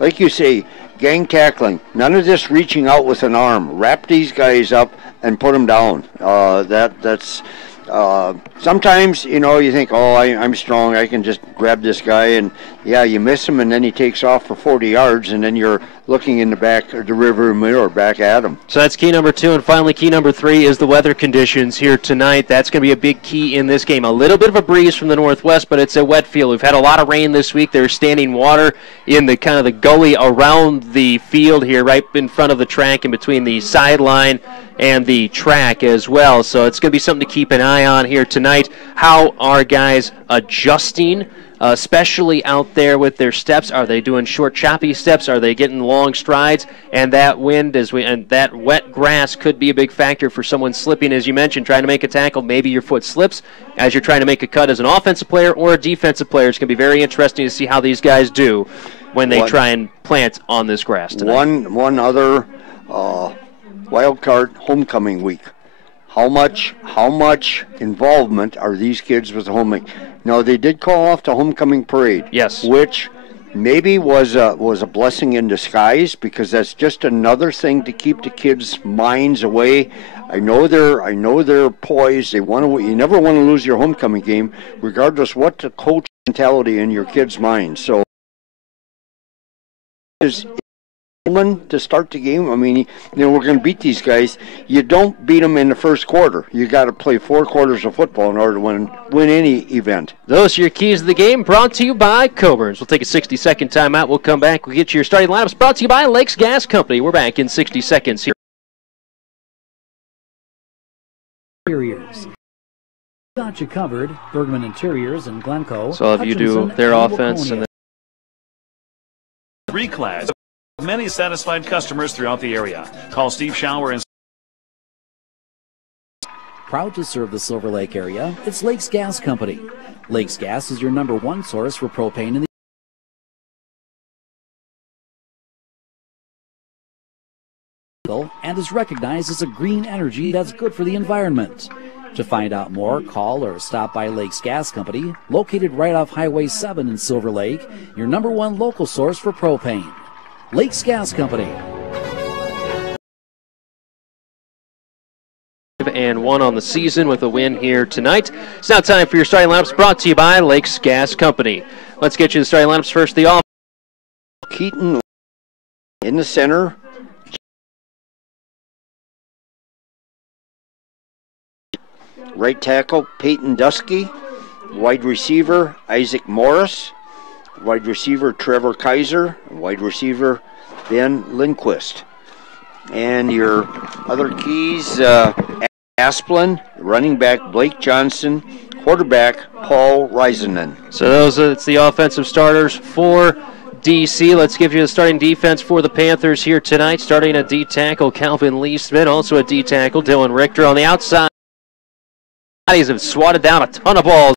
Like you say, gang tackling. None of this reaching out with an arm. Wrap these guys up and put them down. That's sometimes, you think, I'm strong. I can just grab this guy. And, you miss him, and then he takes off for 40 yards, and then you're looking in the back of the river mirror back at him. So that's key number 2. And finally, key number 3 is the weather conditions here tonight. That's going to be a big key in this game. A little bit of a breeze from the northwest, but it's a wet field. We've had a lot of rain this week. There's standing water in the kind of the gully around the field here, right in front of the track, in between the sideline and the track as well. So it's going to be something to keep an eye on here tonight. How are guys adjusting, especially out there with their steps? Are they doing short, choppy steps? Are they getting long strides? And that wind and that wet grass could be a big factor for someone slipping, as you mentioned, trying to make a tackle. Maybe your foot slips as you're trying to make a cut as an offensive player or a defensive player. It's going to be very interesting to see how these guys do when they try and plant on this grass tonight. One other wild card, homecoming week. How much involvement are these kids with the homecoming? Now, they did call off the homecoming parade. Yes. Which maybe was a blessing in disguise, because that's just another thing to keep the kids' minds away. I know they're poised. You never want to lose your homecoming game, regardless what the coach mentality in your kids' mind. So is to start the game. I mean, we're going to beat these guys. You don't beat them in the first quarter. You got to play 4 quarters of football in order to win any event. Those are your keys of the game, brought to you by Coburn's. We'll take a 60-second timeout. We'll come back. We'll get you your starting lineups, brought to you by Lakes Gas Company. We're back in 60 seconds here. Interiors. Got you covered. Bergman Interiors and Glencoe. So if you do their offense and then Reclass. Many satisfied customers throughout the area. Call Steve Schauer and Proud to serve the Silver Lake area, it's Lakes Gas Company. Lakes Gas is your #1 source for propane in the and is recognized as a green energy that's good for the environment. To find out more, call or stop by Lakes Gas Company, located right off Highway 7 in Silver Lake, your #1 local source for propane. Lakes Gas Company. And 1 on the season with a win here tonight. It's now time for your starting lineups, brought to you by Lakes Gas Company. Let's get you the starting lineups first. The offense. Keaton in the center. Right tackle, Peyton Dusky. Wide receiver, Isaac Morris. Wide receiver, Trevor Kaiser. Wide receiver, Ben Lindquist. And your other keys, Asplin. Running back, Blake Johnson. Quarterback, Paul Reisenan. So it's the offensive starters for DC. Let's give you the starting defense for the Panthers here tonight. Starting at D tackle, Calvin Lee Smith. Also at D tackle, Dylan Richter. On the outside, bodies have swatted down a ton of balls